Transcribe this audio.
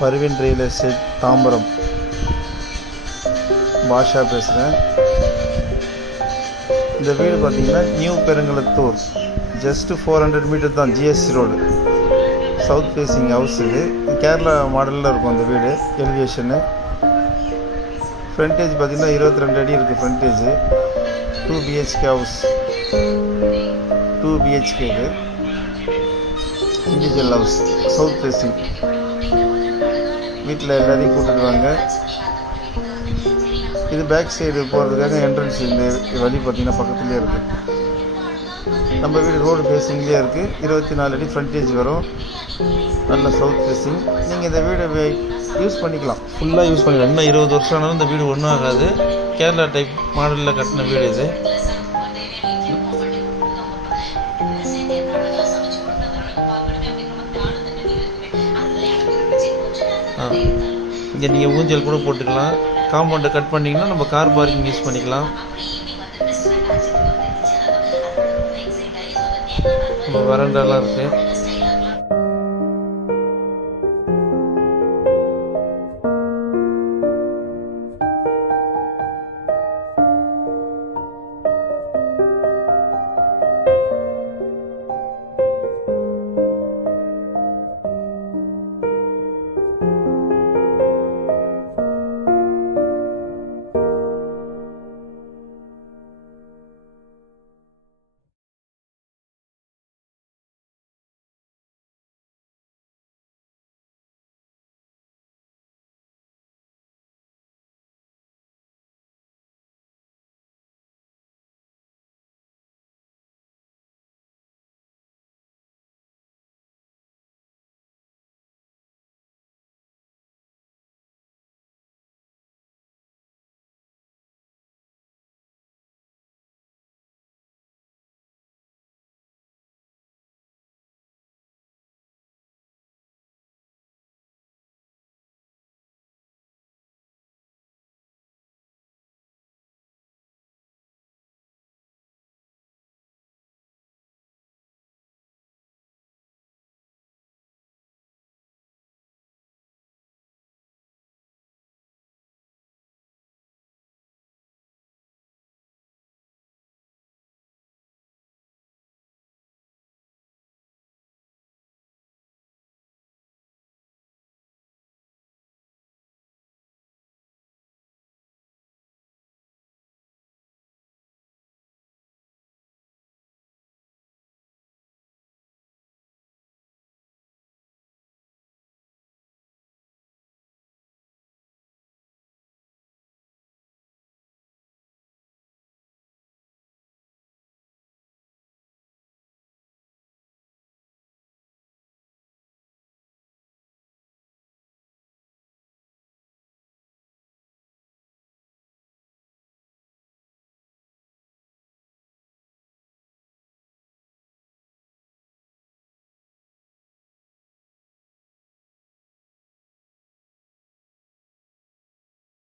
Parveen real estate Tambaram பாஷா பேசுகிறேன். இந்த வீடு பார்த்திங்கன்னா நியூ பெருங்குளத்தூர், ஜஸ்ட்டு 400 மீட்டர் தான், GSC road, south facing house. இது கேரளா மாடலில் இருக்கும் இந்த வீடு. எலிவேஷனு ஃப்ரண்டேஜ் பார்த்திங்கன்னா 22 அடி இருக்குது ஃப்ரண்டேஜ். 2 BHK ஹவுஸ், 2 BHK இது இண்டிவிஜுவல் ஹவுஸ், சவுத் ஃபேஸிங். வீட்டில் எல்லாரையும் கூப்பிட்டு வாங்க. இது பேக் சைடு போகிறதுக்காக என்ட்ரன்ஸ். இந்த வழி பார்த்திங்கன்னா பக்கத்துலேயே இருக்குது. நம்ம வீடு ரோடு ஃபேஸிங்லேயே இருக்குது. 24 அடி ஃப்ரண்டேஜ் வரும், நல்ல சவுத் ஃபேஸிங். நீங்கள் இந்த வீடை யூஸ் பண்ணிக்கலாம், ஃபுல்லாக யூஸ் பண்ணிக்கலாம். இன்னும் 20 வருஷம் ஆனாலும் இந்த வீடு ஒன்றும் ஆகாது. கேரளா டைப் மாடலில் கட்டின வீடு இது. இங்கே நீங்கள் ஊஞ்சல் கூட போட்டுக்கலாம். காம்பவுண்டை கட் பண்ணிங்கன்னா நம்ம கார் பார்க்கிங் யூஸ் பண்ணிக்கலாம். நம்ம வரண்டாலாம் இருக்குது.